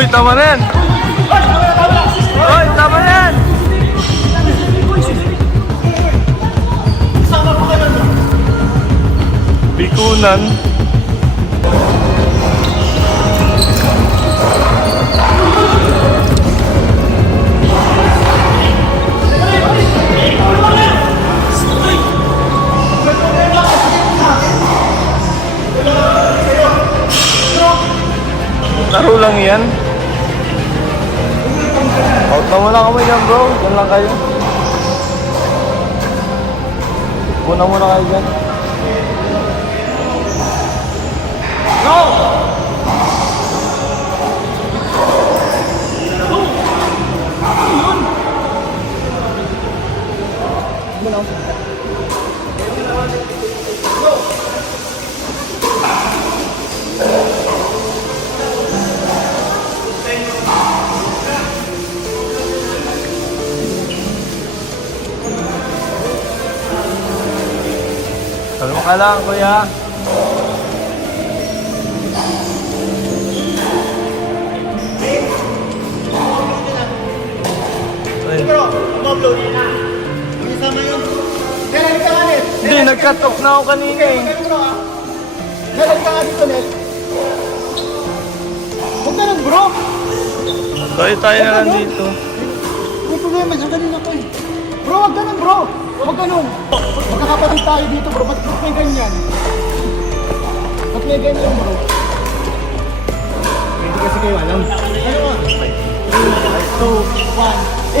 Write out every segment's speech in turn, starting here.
Uy, tama na yan! Uy, tama na yan! Bikunan. Laro lang yan. Out na muna kami dyan, bro. Diyan lang kayo. Muna kayo dyan. No! Sabi mo ka lang, kuya. Bro, umupload yun na. Isama yun. Nel, ka nga, Nel. Hindi, nagkatok na ako kanina eh. Nel, ka nga dito, Nel. Huwag na lang, bro. Tayo na lang dito. May problema, dyan kanina ko eh. Bro, huwag ganun, bro. Huwag ganun. Magkakapatid tayo dito, bro. Ba't may ganyan? Ba't may ganyan, bro? Hindi kasi kayo alam. Ano ba? 3, 2, 1.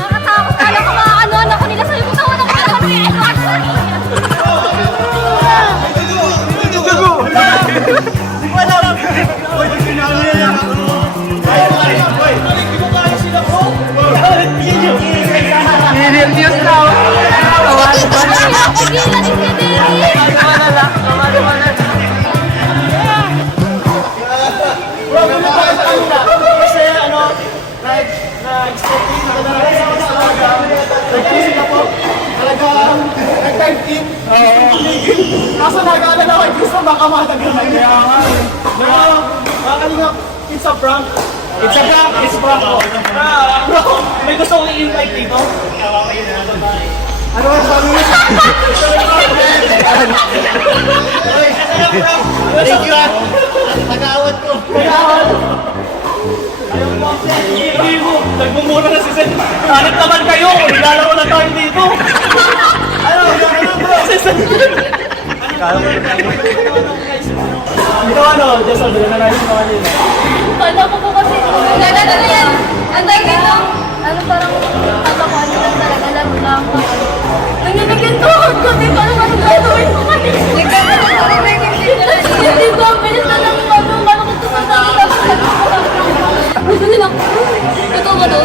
Nakakatakot. Alam ko mga ano ko nila sa'yo. Bitaw na ko Nililius na ako. Pigilan si Federic. Bro, kung na tayo sa kanila. Kasi ano, nag-stepping, nag-isip na po. Talagang nag-time team. Kaso nag-aalala ko, gusto baka matagal na kaya nga. Pero, makakalingap, it's a prank. It's a prank, it's a prank po. Bro, may gusto kong i-invite dito. Ano ba sabi mo? Thank you ah. Nag-aawat ko. Hindi mo, nagmumura na si Sen. Hanip naman kayo, nilalaro na tayo dito. Ano, bro? Ito ano, Jason, na natin mo kanina. Kala ko po kasi. Ganda na yan. Anday dito. Ano parang tatakuan nila talaga. Alam mo lang. Nanginigin to. Kasi parang ano gagawin mo kanina. Hindi ba? Bilis na lang ano. Paano kung tumatangin ako. Gusto nilang. Ito ba to?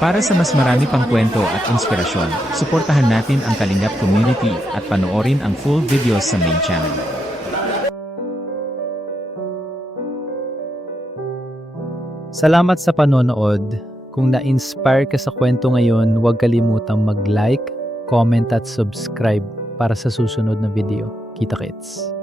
Para sa mas marami pang kwento at inspirasyon, suportahan natin ang Kalingap Community at panoorin ang full videos sa main channel. Salamat sa panonood. Kung na-inspire ka sa kwento ngayon, huwag kalimutang mag-like, comment at subscribe para sa susunod na video. Kita-kits!